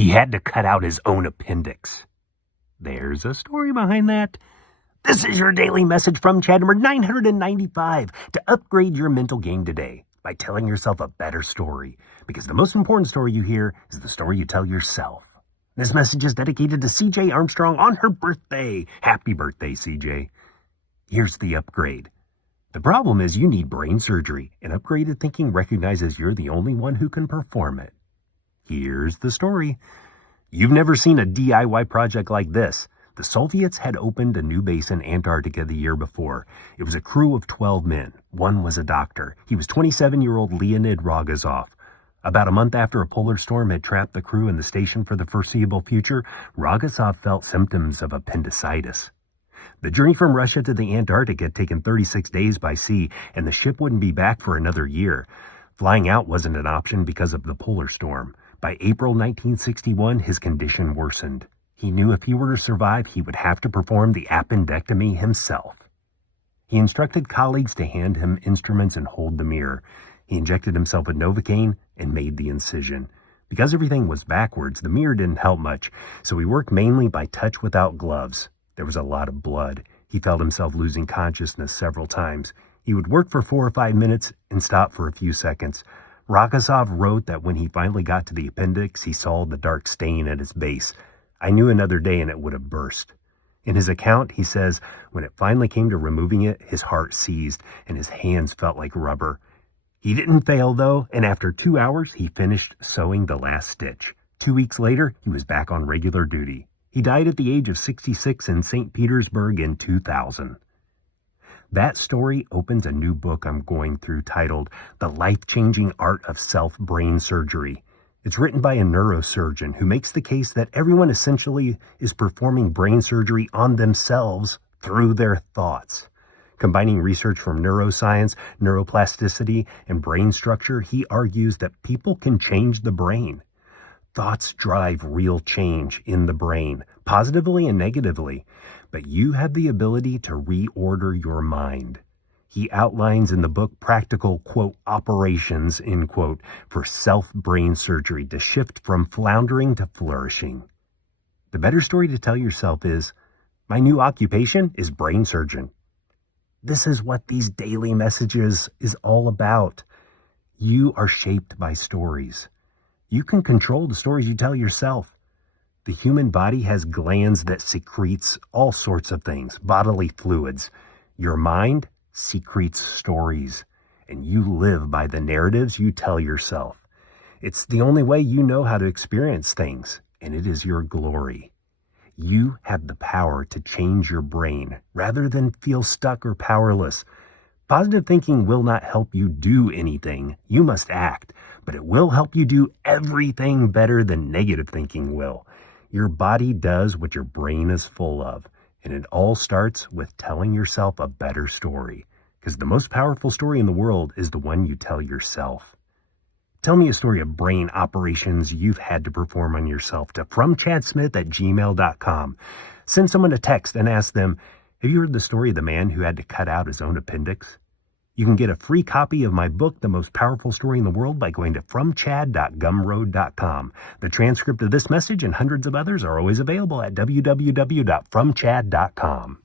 He had to cut out his own appendix. There's a story behind that. This is your daily message from Chad number 995 to upgrade your mental game today by telling yourself a better story. Because the most important story you hear is the story you tell yourself. This message is dedicated to CJ Armstrong on her birthday. Happy birthday, CJ. Here's the upgrade. The problem is you need brain surgery, and upgraded thinking recognizes you're the only one who can perform it. Here's the story. You've never seen a DIY project like this. The Soviets had opened a new base in Antarctica the year before. It was a crew of 12 men. One was a doctor. He was 27-year-old Leonid Rogosov. About a month after a polar storm had trapped the crew in the station for the foreseeable future, Rogosov felt symptoms of appendicitis. The journey from Russia to the Antarctic had taken 36 days by sea, and the ship wouldn't be back for another year. Flying out wasn't an option because of the polar storm. By April 1961, his condition worsened. He knew if he were to survive, he would have to perform the appendectomy himself. He instructed colleagues to hand him instruments and hold the mirror. He injected himself with Novocaine and made the incision. Because everything was backwards, the mirror didn't help much, so he worked mainly by touch without gloves. There was a lot of blood. He felt himself losing consciousness several times. He would work for 4 or 5 minutes and stop for a few seconds. Rogosov wrote that when he finally got to the appendix, he saw the dark stain at its base. I knew another day and it would have burst. In his account, he says, when it finally came to removing it, his heart seized and his hands felt like rubber. He didn't fail, though, and after 2 hours, he finished sewing the last stitch. 2 weeks later, he was back on regular duty. He died at the age of 66 in St. Petersburg in 2000. That story opens a new book I'm going through titled The Life-Changing Art of Self-Brain Surgery. It's written by a neurosurgeon who makes the case that everyone essentially is performing brain surgery on themselves through their thoughts. Combining research from neuroscience, neuroplasticity, and brain structure, he argues that people can change the brain. Thoughts drive real change in the brain, positively and negatively, but you have the ability to reorder your mind. He outlines in the book practical, quote, operations, end quote, for self-brain surgery to shift from floundering to flourishing. The better story to tell yourself is, my new occupation is brain surgeon. This is what these daily messages is all about. You are shaped by stories. You can control the stories you tell yourself. The human body has glands that secretes all sorts of things, bodily fluids. Your mind secretes stories, and you live by the narratives you tell yourself. It's the only way you know how to experience things, and it is your glory. You have the power to change your brain rather than feel stuck or powerless. Positive thinking will not help you do anything. You must act, but it will help you do everything better than negative thinking will. Your body does what your brain is full of. And it all starts with telling yourself a better story. Because the most powerful story in the world is the one you tell yourself. Tell me a story of brain operations you've had to perform on yourself to fromchadsmith@gmail.com. Send someone a text and ask them, have you heard the story of the man who had to cut out his own appendix? You can get a free copy of my book, The Most Powerful Story in the World, by going to fromchad.gumroad.com. The transcript of this message and hundreds of others are always available at www.fromchad.com.